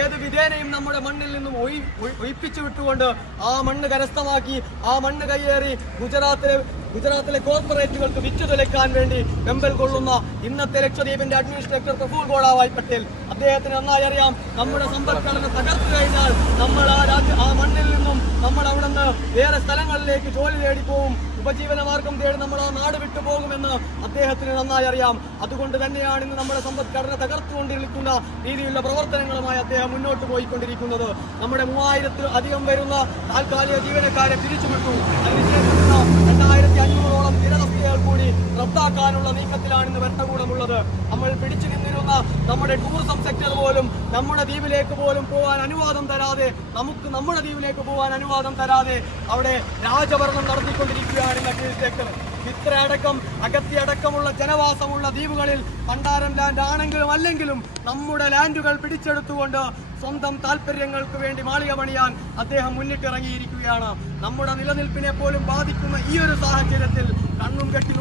ഏത് വിധേനയും നമ്മുടെ മണ്ണിൽ നിന്നും ഒഴിപ്പിച്ചു വിട്ടുകൊണ്ട് ആ മണ്ണ് കരസ്ഥമാക്കി ആ മണ്ണ് കയ്യേറി ഗുജറാത്തിലെ കോർപ്പറേറ്റുകൾക്ക് വിറ്റു തുലയ്ക്കാൻ വേണ്ടി വെമ്പൽ കൊള്ളുന്ന ഇന്നത്തെ ലക്ഷദ്വീപിന്റെ അഡ്മിനിസ്ട്രേറ്റർ പ്രഫുൽ ഗോളാവായി പട്ടേൽ അദ്ദേഹത്തിന് നന്നായി അറിയാം, നമ്മുടെ സമ്പദ്ഘടന തകർത്തു കഴിഞ്ഞാൽ നമ്മൾ ആ മണ്ണിൽ നിന്നും നമ്മൾ അവിടെ നിന്ന് വേറെ സ്ഥലങ്ങളിലേക്ക് ജോലി തേടി പോവും, ഉപജീവനമാർഗം തേടി നമ്മൾ ആ നാട് വിട്ടുപോകുമെന്ന് അദ്ദേഹത്തിന് നന്നായി അറിയാം. അതുകൊണ്ട് തന്നെയാണ് ഇന്ന് നമ്മുടെ സമ്പദ്ഘടന തകർത്തുകൊണ്ടിരിക്കുന്ന രീതിയിലുള്ള പ്രവർത്തനങ്ങളുമായി അദ്ദേഹം മുന്നോട്ട് പോയിക്കൊണ്ടിരിക്കുന്നത്. നമ്മുടെ 3000-ൽ അധികം വരുന്ന താൽക്കാലിക ജീവനക്കാരെ പിരിച്ചുവിട്ടു. അതിനുശേഷം 2500-ഓളം സ്ഥിരതസ്തികകൾ കൂടി റദ്ദാക്കാനുള്ള നീക്കത്തിലാണ് ഇന്ന് ഭരണകൂടമുള്ളത്. നമ്മൾ പിടിച്ചു നിന്നിരുന്ന നമ്മുടെ ടൂറിസം സെക്ടർ പോലും നമ്മുടെ ദ്വീപിലേക്ക് പോലും പോകാൻ അനുവാദം തരാതെ നമ്മുടെ ദ്വീപിലേക്ക് പോകാൻ അനുവാദം തരാതെ അവിടെ രാജഭരണം നടത്തിക്കൊണ്ടിരിക്കുകയാണ് അഡ്മിനിസ്ട്രേറ്റർ. ഇത്രയടക്കം അഗത്തിയടക്കമുള്ള ജനവാസമുള്ള ദ്വീപുകളിൽ പണ്ടാരം ലാൻഡ് ആണെങ്കിലും അല്ലെങ്കിലും നമ്മുടെ ലാൻഡുകൾ പിടിച്ചെടുത്തുകൊണ്ട് സ്വന്തം താല്പര്യങ്ങൾക്ക് വേണ്ടി മാളിക പണിയാൻ അദ്ദേഹം മുന്നിട്ടിറങ്ങിയിരിക്കുകയാണ്. നമ്മുടെ നിലനിൽപ്പിനെ പോലും ബാധിക്കുന്ന ഈ ഒരു സാഹചര്യത്തിൽ കണ്ണും കെട്ടി